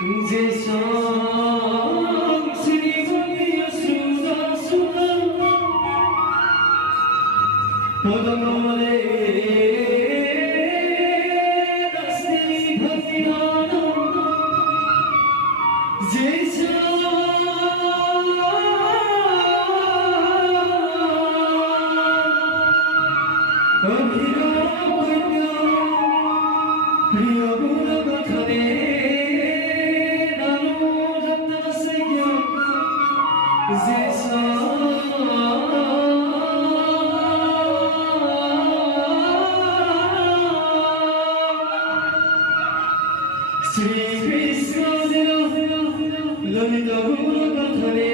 যে সব শ্রীমতীয় সুদা পদমলে দস্তি ভক্তিদান যে প্রিয় গুণ কথনে শ্রী কৃষ্ণ ললিত গুণ কথনে